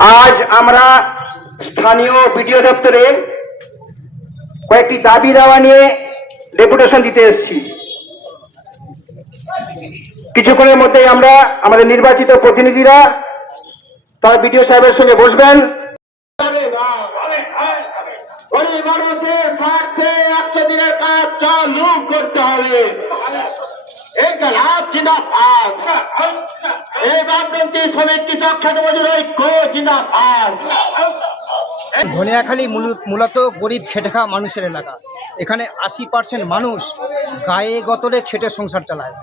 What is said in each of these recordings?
আজ আমরা স্থানীয় বিডিও দপ্তরে কয়েকটি দাবি দেওয়া নিয়ে ডেপুটেশন দিতে এসেছি। কিছুক্ষণের মধ্যেই আমরা আমাদের নির্বাচিত প্রতিনিধিরা তারা বিডিও সাহেবের সঙ্গে বসবেন। গরিব মানুষের স্বার্থে একশো দিনের কাজ চালু করতে হবে। জিন্দাবাদ। ধনিয়াখালী মূলত গরিব খেটে খাওয়া মানুষের এলাকা। এখানে আশি পার্সেন্ট মানুষ গায়ে গতরে খেটে সংসার চালায়।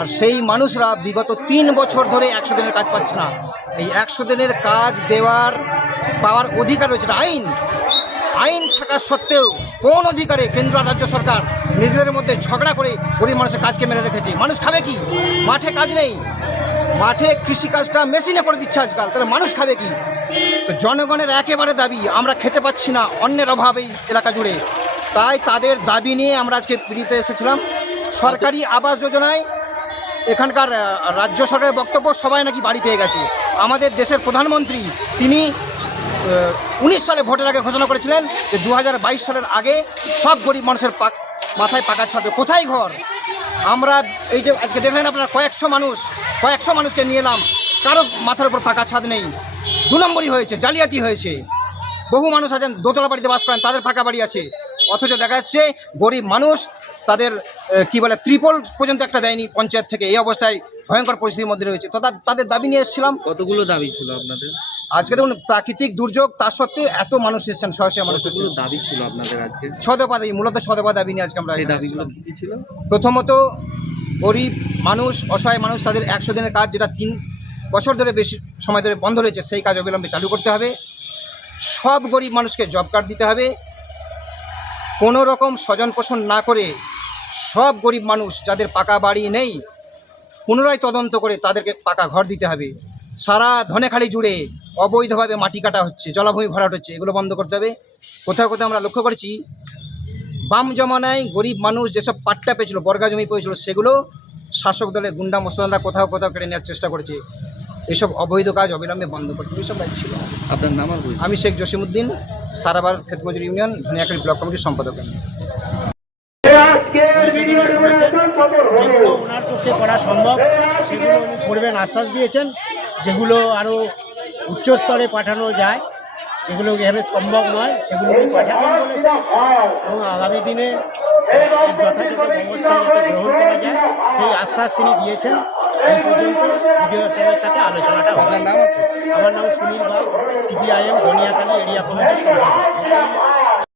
আর সেই মানুষরা বিগত তিন বছর ধরে একশো দিনের কাজ পাচ্ছে না। এই একশো দিনের কাজ দেওয়ার পাওয়ার অধিকার রয়েছে। আইন। আইন থাকা সত্ত্বেও কোন অধিকারে কেন্দ্র আর রাজ্য সরকার নিজেদের মধ্যে ঝগড়া করে গরিব মানুষের কাজকে মেরে রেখেছে? মানুষ খাবে কি? মাঠে কাজ নেই। মাঠে কৃষিকাজটা মেশিনে করে দিচ্ছে আজকাল। তাহলে মানুষ খাবে কি? তো জনগণের একেবারে দাবি, আমরা খেতে পাচ্ছি না অন্যের অভাবেই এলাকা জুড়ে। তাই তাদের দাবি নিয়ে আমরা আজকে পিড়িতে এসেছিলাম। সরকারি আবাস যোজনায় এখানকার রাজ্য সরকারের বক্তব্য সবাই নাকি বাড়ি পেয়ে গেছে। আমাদের দেশের প্রধানমন্ত্রী, তিনি উনিশ সালে ভোটের আগে ঘোষণা করেছিলেন যে দু হাজার বাইশ সালের আগে সব গরিব মানুষের পাক মাথায় পাকা ছাদ। কোথায় ঘর? আমরা এই যে আজকে দেখলেন আপনারা কয়েকশো মানুষ, কয়েকশো মানুষকে নিয়ে এলাম। কারও মাথার উপর পাকা ছাদ নেই। দু নম্বরই হয়েছে, জালিয়াতি হয়েছে। বহু মানুষ আছেন, দোতলা বাড়িতে বাস করেন, তাদের পাকা বাড়ি আছে। অথচ দেখা যাচ্ছে গরিব মানুষ তাদের কি বলে, ত্রিপল পর্যন্ত একটা দেয়নি পঞ্চায়েত থেকে। এই অবস্থায় ভয়ঙ্কর পরিস্থিতির মধ্যে রয়েছে। তো তাদের দাবি নিয়ে এসেছিলাম। কতগুলো দাবি ছিল আপনাদের? আজকে দেখুন প্রাকৃতিক দুর্যোগ তার সত্ত্বেও এত মানুষ এসেছেন সহসা মানুষ এসেছেন। দাবি ছিল আপনাদের আজকে? ছদপা দাবি মূলত ছদপা দাবি নিয়ে আজকে আমরা ছিল? প্রথমত গরিব মানুষ অসহায় মানুষ তাদের একশো দিনের কাজ যেটা তিন বছর ধরে বেশি সময় ধরে বন্ধ রয়েছে সেই কাজ অবিলম্বে চালু করতে হবে। সব গরিব মানুষকে জব কার্ড দিতে হবে। কোনো রকম স্বজন পোষণ না করে সব গরিব মানুষ যাদের পাকা বাড়ি নেই পুনরায় তদন্ত করে তাদেরকে পাকা ঘর দিতে হবে। সারা ধনেখালি জুড়ে অবৈধভাবে মাটি কাটা হচ্ছে জলাভূমি ভরাট হচ্ছে এগুলো বন্ধ করতে হবে। কোথাও কোথাও আমরা লক্ষ্য করেছি বাম জমানায় গরিব মানুষ যেসব পাট্টা পেয়েছিল বর্গা জমি পেয়েছিল সেগুলো শাসক দলের গুন্ডা মোস্তদাররা কোথাও কোথাও কেড়ে নেওয়ার চেষ্টা করেছে। এসব অবৈধ কাজ অবিলম্বে বন্ধ করতে হবে এসব দায়িত্ব ছিল। আপনার নাম আমি শেখ জসিমুদ্দিন সারাবার ক্ষেতমজুর ইউনিয়ন ধনিয়াখালী ব্লক কমিটির সম্পাদক। আমি যেগুলো ওনার পক্ষে করা সম্ভব সেগুলো উনি করবেন আশ্বাস দিয়েছেন। যেগুলো আরও উচ্চ স্তরে পাঠানো যায়, যেগুলো এভাবে সম্ভব নয় সেগুলো উনি পাঠাবেন বলেছেন এবং আগামী দিনে যথাযথ ব্যবস্থা যাতে গ্রহণ করা যায়, সেই আশ্বাস তিনি দিয়েছেন। এই পর্যন্ত বিডিও সাহেবের সাথে আলোচনাটা হচ্ছে আমার নাম সুনীল বাগ, সিপিআইএম, ধনিয়াখালী, এরিয়া কমিটির সম্পাদক